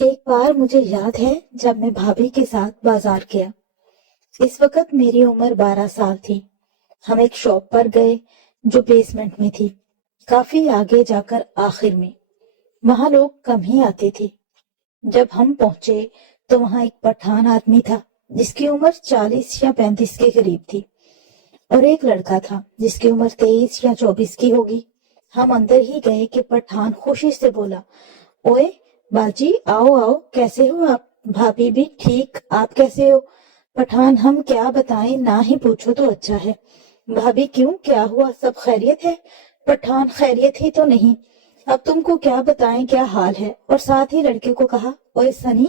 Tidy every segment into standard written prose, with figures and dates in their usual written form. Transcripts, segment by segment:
ایک بار مجھے یاد ہے جب میں بھابھی کے ساتھ بازار گیا۔ اس وقت میری عمر 12 سال تھی۔ ہم ایک شاپ پر گئے جو بیسمنٹ میں تھی، کافی آگے جا کر آخر میں۔ وہاں لوگ کم ہی آتے تھے۔ جب ہم پہنچے تو وہاں ایک پٹھان آدمی تھا جس کی عمر 40 یا 35 کے قریب تھی، اور ایک لڑکا تھا جس کی عمر 23 یا 24 کی ہوگی۔ ہم اندر ہی گئے کہ پٹھان خوشی سے بولا، اوئے باجی آؤ آؤ، کیسے ہو آپ؟ بھابھی بھی ٹھیک، آپ کیسے ہو؟ پٹھان: ہم کیا بتائیں، نہ ہی پوچھو تو اچھا ہے۔ بھابھی: کیوں، کیا ہوا، سب خیریت ہے؟ پٹھان: خیریت ہی تو نہیں، اب تم کو کیا بتائیں کیا حال ہے۔ اور ساتھ ہی لڑکے کو کہا، اوئے سنی،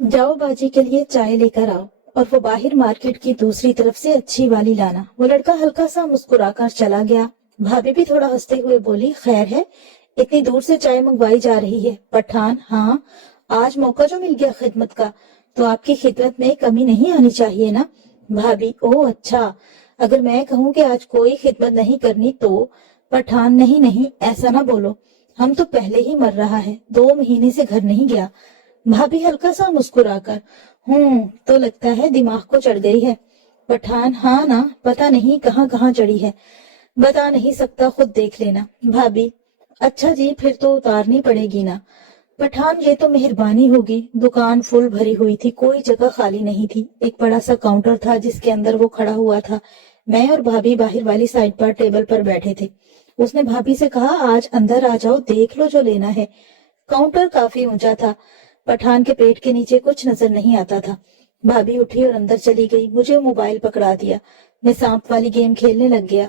جاؤ باجی کے لیے چائے لے کر آؤ، اور وہ باہر مارکیٹ کی دوسری طرف سے اچھی والی لانا۔ وہ لڑکا ہلکا سا مسکرا کر چلا گیا۔ بھابھی بھی تھوڑا ہنستے ہوئے بولی، خیر ہے، اتنی دور سے چائے منگوائی جا رہی ہے؟ پٹھان: ہاں، آج موقع جو مل گیا خدمت کا تو آپ کی خدمت میں کمی نہیں آنی چاہیے نا۔ بھابھی: او اچھا، اگر میں کہوں کہ آج کوئی خدمت نہیں کرنی تو؟ پٹھان: نہیں نہیں، ایسا نہ بولو، ہم تو پہلے ہی مر رہا ہے، 2 مہینے سے گھر نہیں گیا۔ بھابھی ہلکا سا مسکرا کر، تو لگتا ہے دماغ کو چڑھ گئی ہے۔ پٹھان: ہاں نا، پتہ نہیں کہاں کہاں چڑھی ہے، بتا نہیں سکتا، خود دیکھ لینا۔ بھابھی: اچھا جی، پھر تو اتارنی پڑے گی نا۔ پٹھان: یہ تو مہربانی ہوگی، دکان فل بھری ہوئی تھی، کوئی جگہ خالی نہیں تھی۔ ایک بڑا سا کاؤنٹر تھا جس کے اندر وہ کھڑا ہوا تھا، میں اور بھابھی باہر والی سائڈ پر ٹیبل پر بیٹھے تھے۔ اس نے بھابھی سے کہا، آج اندر آ جاؤ، دیکھ لو جو لینا ہے۔ کاؤنٹر کافی اونچا تھا، پٹھان کے پیٹ کے نیچے کچھ نظر نہیں آتا تھا۔ بھابھی اٹھی اور اندر چلی گئی، مجھے موبائل پکڑا دیا، میں سانپ والی گیم کھیلنے لگ گیا۔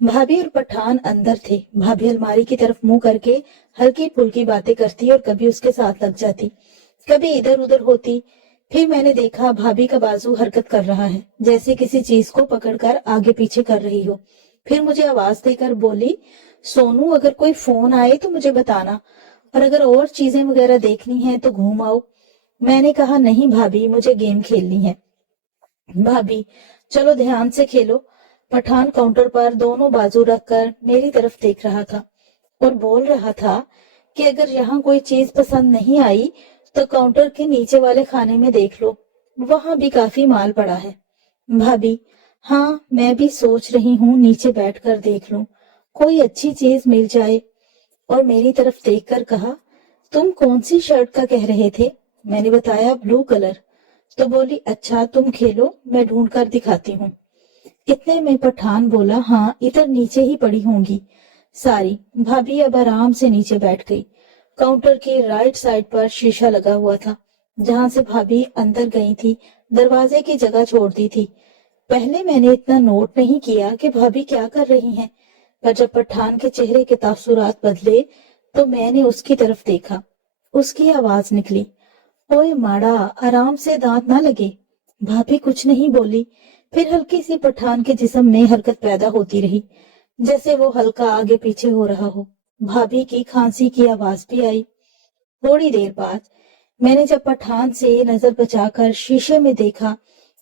بھابھی اور پٹھان اندر تھے۔ بھابھی الماری کی طرف منہ کر کے ہلکی پھلکی باتیں کرتی اور کبھی اس کے ساتھ لگ جاتی، کبھی ادھر ادھر ہوتی۔ پھر میں نے دیکھا بھابھی کا بازو حرکت کر رہا ہے، جیسے کسی چیز کو پکڑ کر آگے پیچھے کر رہی ہو۔ پھر مجھے آواز دے کر بولی، سونو، اگر کوئی فون آئے تو مجھے بتانا، اور اگر اور چیزیں وغیرہ دیکھنی ہیں تو گھوم آؤ۔ میں نے کہا، نہیں بھابھی، مجھے گیم کھیلنی ہے۔ بھابھی: چلو دھیان سے کھیلو۔ پٹھان کاؤنٹر پر دونوں بازو رکھ کر میری طرف دیکھ رہا تھا اور بول رہا تھا کہ اگر یہاں کوئی چیز پسند نہیں آئی تو کاؤنٹر کے نیچے والے کھانے میں دیکھ لو، وہاں بھی کافی مال پڑا ہے۔ بھابھی: ہاں، میں بھی سوچ رہی ہوں نیچے بیٹھ کر دیکھ لوں، کوئی اچھی چیز مل جائے۔ اور میری طرف دیکھ کر کہا، تم کون سی شرٹ کا کہہ رہے تھے؟ میں نے بتایا، بلو کلر۔ تو بولی، اچھا تم کھیلو، میں ڈھونڈ کر دکھاتی ہوں۔ اتنے میں پٹھان بولا، ہاں ادھر نیچے ہی پڑی ہوں گی ساری۔ بھابھی اب آرام سے نیچے بیٹھ گئی۔ کاؤنٹر کی رائٹ سائڈ پر شیشہ لگا ہوا تھا، جہاں سے بھابھی اندر گئی تھی، دروازے کی جگہ چھوڑ دی تھی۔ پہلے میں نے اتنا نوٹ نہیں کیا کہ بھابھی کیا کر رہی ہیں، پر جب پٹھان کے چہرے کے تاثرات بدلے تو میں نے اس کی طرف دیکھا۔ اس کی آواز نکلی، اوئے ماڑا، آرام سے، دانت نہ لگے۔ بھابھی کچھ نہیں بولی، پھر ہلکی سی پٹھان کے جسم میں حرکت پیدا ہوتی رہی، جیسے وہ ہلکا آگے پیچھے ہو رہا ہو۔ بھابھی کی کھانسی کی آواز بھی آئی۔ تھوڑی دیر بعد میں نے جب پٹھان سے نظر بچا کر شیشے میں دیکھا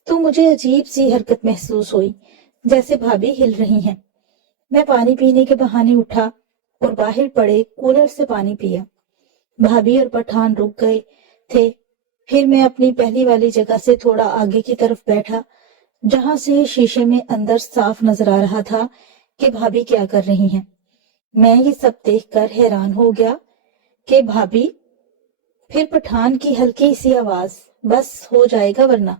تو مجھے عجیب سی حرکت محسوس ہوئی، جیسے بھابھی ہل رہی ہیں۔ میں پانی پینے کے بہانے اٹھا اور باہر پڑے کولر سے پانی پیا۔ بھابھی اور پٹھان رک گئے تھے۔ پھر میں اپنی پہلی والی جگہ سے تھوڑا آگے کی طرف بیٹھا، جہاں سے شیشے میں اندر صاف نظر آ رہا تھا کہ بھابھی کیا کر رہی ہیں۔ میں یہ سب دیکھ کر حیران ہو گیا کہ بھابھی، پھر پٹھان کی ہلکی سی آواز، بس ہو جائے گا ورنہ۔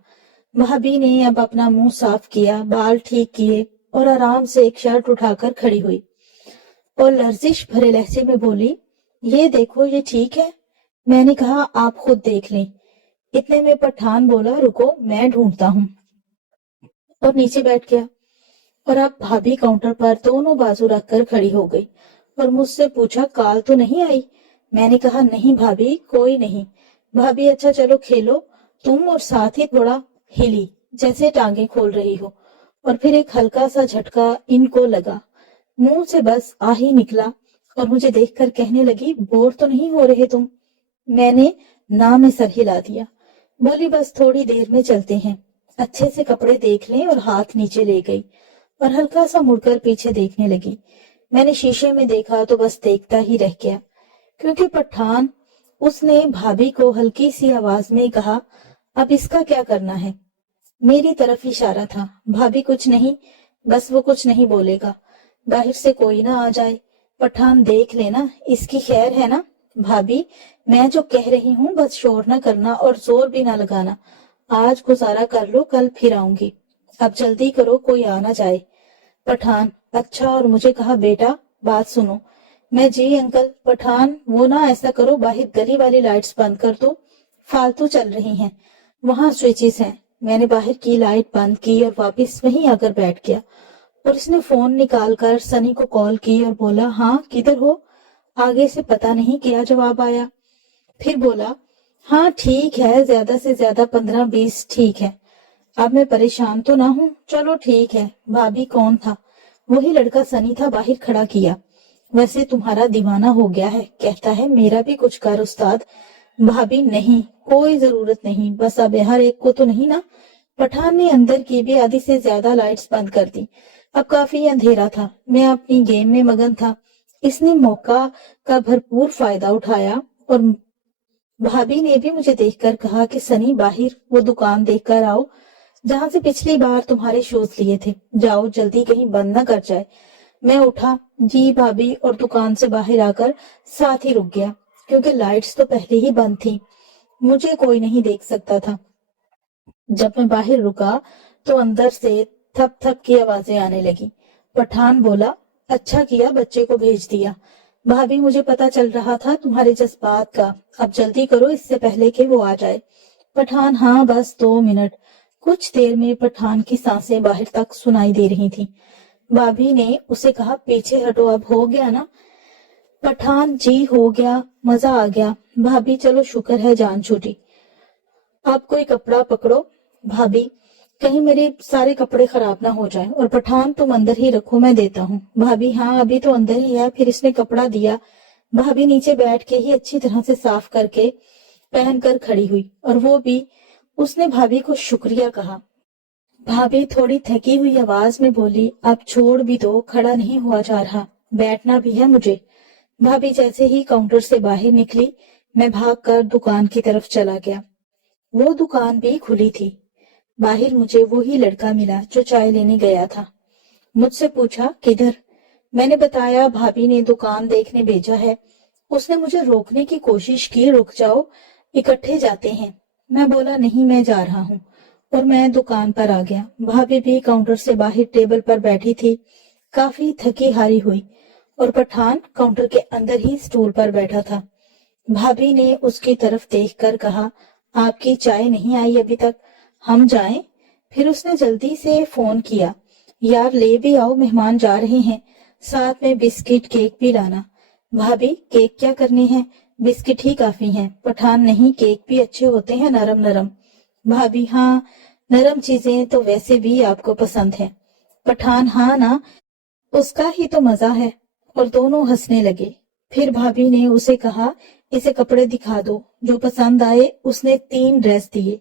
بھابھی نے اب اپنا منہ صاف کیا، بال ٹھیک کیے اور آرام سے ایک شرٹ اٹھا کر کھڑی ہوئی اور لرزش بھرے لہجے میں بولی، یہ دیکھو، یہ ٹھیک ہے؟ میں نے کہا، آپ خود دیکھ لیں۔ اتنے میں پٹھان بولا، رکو میں ڈھونڈتا ہوں، اور نیچے بیٹھ گیا۔ اور اب بھابھی کاؤنٹر پر دونوں بازو رکھ کر کھڑی ہو گئی اور مجھ سے پوچھا، کال تو نہیں آئی؟ میں نے کہا، نہیں بھابھی، کوئی نہیں۔ بھابھی، اچھا چلو کھیلو تم، اور ساتھ ہی تھوڑا ہلی، جیسے ٹانگیں کھول رہی ہو۔ اور پھر ایک ہلکا سا جھٹکا ان کو لگا، منہ سے بس آ ہی نکلا، اور مجھے دیکھ کر کہنے لگی، بور تو نہیں ہو رہے تم؟ میں نے نہ میں سر ہلا دیا، بولی، بس تھوڑی دیر میں چلتے ہیں، اچھے سے کپڑے دیکھ لیں، اور ہاتھ نیچے لے گئی اور ہلکا سا مڑ کر پیچھے دیکھنے لگی۔ میں نے شیشے میں دیکھا تو بس دیکھتا ہی رہ گیا، کیونکہ پٹھان اس نے بھابھی کو ہلکی سی آواز میں کہا، اب اس کا کیا کرنا ہے؟ میری طرف اشارہ تھا۔ بھابھی کچھ نہیں، بس وہ کچھ نہیں بولے گا، باہر سے کوئی نہ آ جائے، پٹھان دیکھ لینا، اس کی خیر ہے نا؟ بھابھی میں جو کہہ رہی ہوں بس شور نہ کرنا اور زور بھی نہ لگانا، آج گزارا کر لو، کل پھر آؤں گی، اب جلدی کرو کوئی آ نہ جائے۔ پٹھان، اچھا، اور مجھے کہا بیٹا بات سنو۔ میں جی انکل۔ پٹھان، وہ نہ ایسا کرو، باہر گلی والی لائٹس بند کر دو، فالتو چل رہی ہیں، وہاں سوئچز ہیں۔ میں نے باہر کی لائٹ بند کی اور واپس وہیں آ کر بیٹھ گیا، اور اس نے فون نکال کر سنی کو کال کی اور بولا، ہاں کدھر ہو؟ آگے سے پتہ نہیں کیا جواب آیا۔ پھر بولا، ہاں ٹھیک ہے، زیادہ سے زیادہ 15-20 ٹھیک ہے، اب میں پریشان تو نہ ہوں؟ چلو ٹھیک ہے۔ بھابھی کون تھا؟ وہی لڑکا سنی تھا، باہر کھڑا کیا۔ ویسے تمہارا دیوانہ ہو گیا ہے، کہتا ہے میرا بھی کچھ کر استاد۔ بھابھی، نہیں کوئی ضرورت نہیں، بس اب ہر ایک کو تو نہیں نا۔ پٹھان نے اندر کی بھی آدھی سے زیادہ لائٹس بند کر دی۔ اب کافی اندھیرا تھا، میں اپنی گیم میں مگن تھا۔ اس نے موقع کا بھرپور فائدہ اٹھایا اور بھابھی نے بھی مجھے دیکھ کر کہا کہ سنی باہر وہ دکان دیکھ کر آؤ جہاں سے پچھلی بار تمہارے شوز لیے تھے، جاؤ جلدی کہیں بند نہ کر جائے۔ میں اٹھا، جی بھابھی، اور دکان سے باہر آ کر ساتھ ہی رک گیا، کیونکہ لائٹس تو پہلے ہی بند تھی، مجھے کوئی نہیں دیکھ سکتا تھا۔ جب میں باہر رکا تو اندر سے تھپ تھپ کی آوازیں آنے لگی۔ پٹھان بولا، اچھا کیا بچے کو بھیج دیا۔ بھابھی، مجھے پتا چل رہا تھا تمہارے جذبات کا، اب جلدی کرو اس سے پہلے کہ وہ آ جائے۔ پٹھان، ہاں بس 2 منٹ۔ کچھ دیر میں پٹھان کی سانسیں باہر تک سنائی دے رہی تھی۔ بھابھی نے اسے کہا، پیچھے ہٹو، اب ہو گیا نا؟ پٹھان، جی ہو گیا، مزہ آ گیا۔ بھابھی، چلو شکر ہے جان چھوٹی، اب کوئی کپڑا پکڑو۔ بھابھی، کہیں میرے سارے کپڑے خراب نہ ہو جائیں، اور پٹھان تم اندر ہی رکھو، میں دیتا ہوں۔ بھابھی، ہاں ابھی تو اندر ہی ہے۔ پھر اس نے کپڑا دیا۔ بھابھی نیچے بیٹھ کے ہی اچھی طرح سے صاف کر کے پہن کر کھڑی ہوئی، اور وہ بھی۔ اس نے بھابھی کو شکریہ کہا۔ بھابھی تھوڑی تھکی ہوئی آواز میں بولی، اب چھوڑ بھی دو، کھڑا نہیں ہوا جا رہا، بیٹھنا بھی ہے مجھے۔ بھابھی جیسے ہی کاؤنٹر سے باہر نکلی، میں بھاگ کر دکان کی طرف چلا گیا۔ وہ دکان بھی کھلی تھی۔ باہر مجھے وہی لڑکا ملا جو چائے لینے گیا تھا۔ مجھ سے پوچھا، کدھر؟ میں نے بتایا بھابھی نے دکان دیکھنے بھیجا ہے۔ اس نے مجھے روکنے کی کوشش کی، رک جاؤ، اکٹھے جاتے ہیں۔ میں بولا، نہیں میں جا رہا ہوں، اور میں دکان پر آ گیا۔ بھابھی بھی کاؤنٹر سے باہر ٹیبل پر بیٹھی تھی، کافی تھکی ہاری ہوئی، اور پٹھان کاؤنٹر کے اندر ہی سٹول پر بیٹھا تھا۔ بھابھی نے اس کی طرف دیکھ کر کہا، آپ کی چائے نہیں آئی ابھی تک، ہم جائیں؟ پھر اس نے جلدی سے فون کیا، یار لے بھی آؤ، مہمان جا رہے ہیں، ساتھ میں بسکٹ کیک بھی لانا۔ بھابھی، کیک کیا کرنے ہیں، بسکٹ ہی کافی ہیں۔ پٹھان، نہیں کیک بھی اچھے ہوتے ہیں، نرم نرم۔ بھابھی، ہاں نرم چیزیں تو ویسے بھی آپ کو پسند ہیں۔ پٹھان، ہاں نا، اس کا ہی تو مزہ ہے، اور دونوں ہنسنے لگے۔ پھر بھابھی نے اسے کہا، اسے کپڑے دکھا دو، جو پسند آئے۔ اس نے 3 ڈریس دیے۔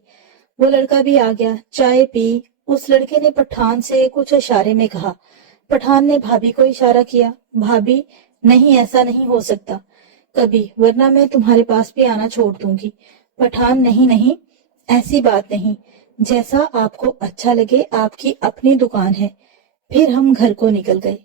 وہ لڑکا بھی آ گیا، چائے پی۔ اس لڑکے نے پٹھان سے کچھ اشارے میں کہا۔ پٹھان نے بھابھی کو اشارہ کیا۔ بھابھی، نہیں ایسا نہیں ہو سکتا کبھی، ورنہ میں تمہارے پاس بھی آنا چھوڑ دوں گی۔ پٹھان، نہیں نہیں، ایسی بات نہیں، جیسا آپ کو اچھا لگے، آپ کی اپنی دکان ہے۔ پھر ہم گھر کو نکل گئے۔